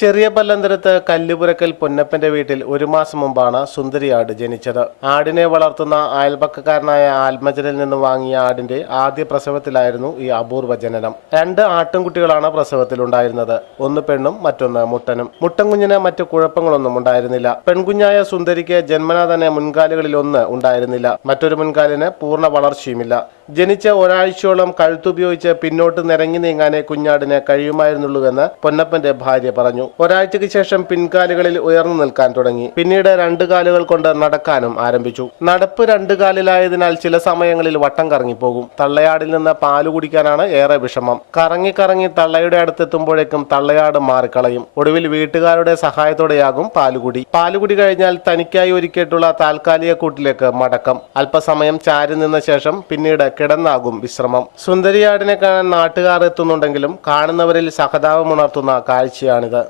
ചെറിയ പല്ലന്തരത്ത് കല്ലുപുരക്കൽ പൊന്നപ്പന്റെ വീട്ടിൽ ഒരു മാസം മുമ്പാണ് സുന്ദരിയാട് ജനിച്ചത്. ആടിനെ വളർത്തുന്ന അയൽപക്കക്കാരനായ ആൽമജനിൽ നിന്ന് വാങ്ങിയ ആടിന്റെ ആദ്യ പ്രസവത്തിലായിരുന്നു ഈ അപൂർവ ജനനം. 2 ആട്ടിൻകുട്ടികളാണ് പ്രസവത്തിലുണ്ടായിരുന്നത്. ഒന്ന് പെണ്ണും മറ്റൊന്ന് മുട്ടനും. മുട്ടൻകുഞ്ഞിന് മറ്റു കുഴപ്പങ്ങളൊന്നും ഉണ്ടായിരുന്നില്ല. പെൺകുഞ്ഞായ സുന്ദരിക്ക് ജന്മനാ തന്നെ മുൻകാലുകളിൽ ഒന്ന് ഉണ്ടായിരുന്നില്ല. മറ്റൊരു മുൻകാലിന് പൂർണ്ണ വളർച്ചയുമില്ല. ജനിച്ച ഒരാഴ്ചയോളം കഴുത്തുപയോഗിച്ച് പിന്നോട്ട് നിരങ്ങി നീങ്ങാനേ കുഞ്ഞാടിന് കഴിയുമായിരുന്നുള്ളൂവെന്ന് പൊന്നപ്പന്റെ ഭാര്യ പറഞ്ഞു. ഒരാഴ്ചയ്ക്ക് ശേഷം പിൻകാലുകളിൽ ഉയർന്നു നിൽക്കാൻ തുടങ്ങി. പിന്നീട് 2 കാലുകൾ കൊണ്ട് നടക്കാനും ആരംഭിച്ചു. നടപ്പ് 2 കാലിലായതിനാൽ ചില സമയങ്ങളിൽ വട്ടം കറങ്ങിപ്പോകും. തള്ളയാടിൽ നിന്ന് പാല് കുടിക്കാനാണ് ഏറെ വിഷമം. കറങ്ങി കറങ്ങി തള്ളയുടെ അടുത്തെത്തുമ്പോഴേക്കും തള്ളയാട് മാറിക്കളയും. ഒടുവിൽ വീട്ടുകാരുടെ സഹായത്തോടെയാകും പാലുകുടി. പാലുകുടി കഴിഞ്ഞാൽ തനിക്കായി ഒരുക്കിയിട്ടുള്ള താൽക്കാലിക കൂട്ടിലേക്ക് മടക്കം. അല്പസമയം ചാരി നിന്ന ശേഷം പിന്നീട് കിടന്നാകും വിശ്രമം. സുന്ദരിയാടിനെ കാണാൻ നാട്ടുകാർ എത്തുന്നുണ്ടെങ്കിലും കാണുന്നവരിൽ സഹതാപമുണർത്തുന്ന കാഴ്ചയാണിത്.